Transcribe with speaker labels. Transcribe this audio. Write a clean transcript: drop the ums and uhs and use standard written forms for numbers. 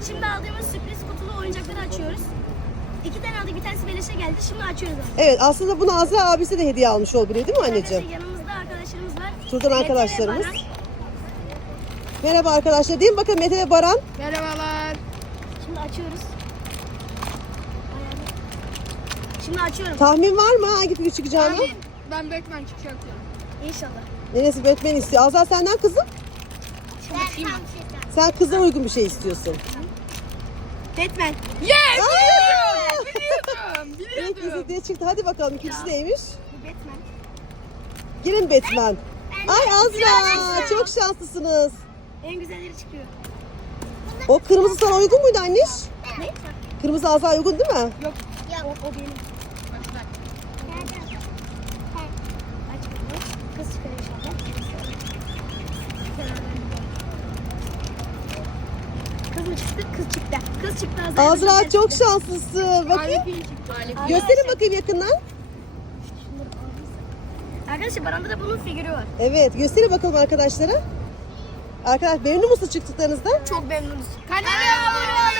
Speaker 1: Şimdi aldığımız sürpriz kutulu oyuncakları açıyoruz. 2 tane aldık, bir tanesi beleşe geldi. Şimdi açıyoruz onu.
Speaker 2: Evet, aslında bunu Azra abisi de hediye almış oldu, değil mi anneciğim?
Speaker 1: Arkadaşlar yanımızda arkadaşlarımız var.
Speaker 2: Şuradan
Speaker 1: Mete ve
Speaker 2: arkadaşlarımız.
Speaker 1: Baran.
Speaker 2: Merhaba arkadaşlar, değil mi? Bakın Mete ve Baran.
Speaker 3: Merhabalar.
Speaker 1: Şimdi açıyoruz. Şimdi açıyorum.
Speaker 2: Tahmin var mı hangi figür çıkacağını?
Speaker 3: Ben Batman çıkacak diyorum.
Speaker 1: İnşallah.
Speaker 2: Nenesi Batman istiyor. Azra senden kızım.
Speaker 1: Şimdi
Speaker 2: Sen kıza uygun bir şey istiyorsun.
Speaker 1: Batman.
Speaker 3: Yes!
Speaker 2: Aa!
Speaker 3: Biliyordum.
Speaker 2: İkisi diye çıktı. Hadi bakalım ikincisi neymiş?
Speaker 1: Bu Batman.
Speaker 2: Girin Batman. Ay Azra, çok şanslısınız.
Speaker 1: En güzelleri çıkıyor.
Speaker 2: O kırmızı sana uygun muydu anneş?
Speaker 1: Ne?
Speaker 2: Kırmızı Azra uygun değil mi?
Speaker 3: Yok.
Speaker 1: O benim.
Speaker 3: Başlar.
Speaker 1: Aç bunu. Kız çıkıyor inşallah. Kız mı çıktı? Kız çıktı. Kız çıktı.
Speaker 2: Azra çok şanslısın. Bakayım.
Speaker 3: Alifin çıktı. Alifin.
Speaker 2: Gösterin bakayım yakından.
Speaker 1: Arkadaşlar baranda da bunun figürü var.
Speaker 2: Evet, gösterin bakalım arkadaşlara. Arkadaşlar memnun musunuz çıktıklarınızdan?
Speaker 1: Çok memnunuz.
Speaker 3: Kanala abone